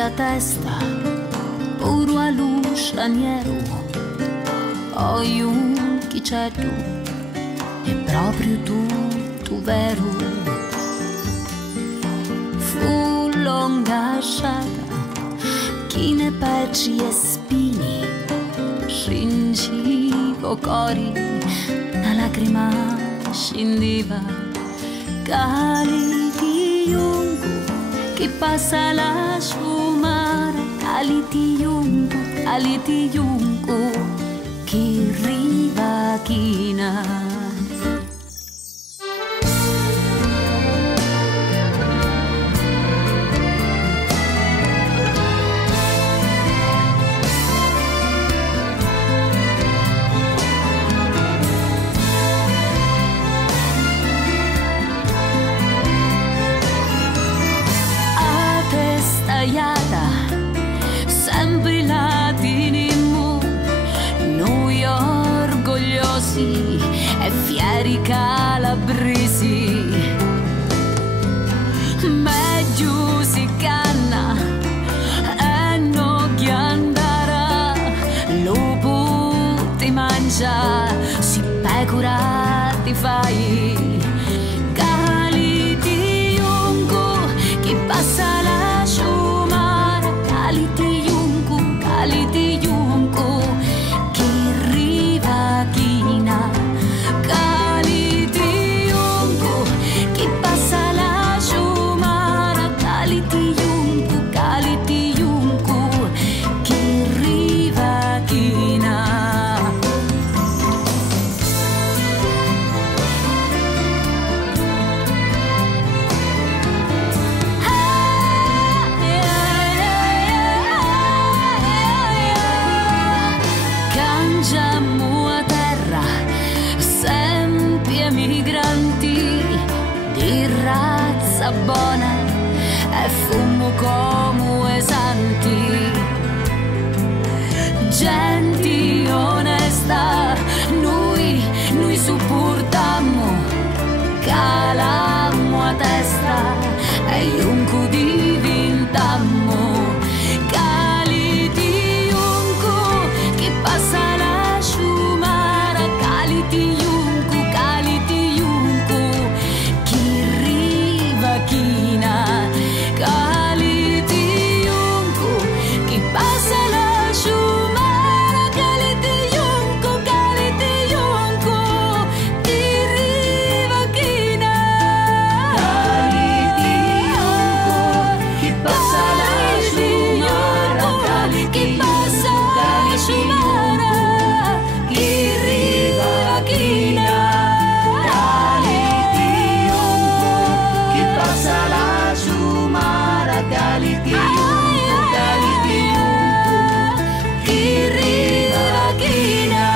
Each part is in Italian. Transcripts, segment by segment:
a testa, puro a luscianiero, un chi c'è tu, è proprio tu vero. Fu lunga sciata, chi ne peci e spini, scingivo cori, una lacrima scendiva, cali di lungo, che passa la sciumare, cali di lungo, che riva china. Sempre latinimu, noi orgogliosi e fieri calabresi, meglio si canna e non ghiandara, lupo ti mangia, si pecora ti fai, cali di lungo che passa la sciumara, cali di lungo, che riva china, cali di lungo, che passa la sciumara, cali di lungo, che riva china. Cangiamo a terra, sempre migranti di razza buona e fumo come santi, genti onesta, noi supportammo, calammo a testa e iunque diventammo, cali di iunque che passa la sciumara, cali di iunque, che riva china, cali di iunque, che passa la sciumara, cali di iunque, che riva china, cali di iunque, che passa la sciumara, cali di iunque, che riva china, cali di iunque, che passa la sciumara, cali di iunque, che riva china,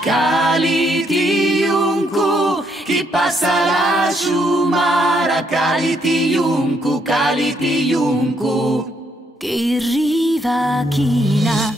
cali di iunque, che passa la sciumara, cali di iunque, che riva china.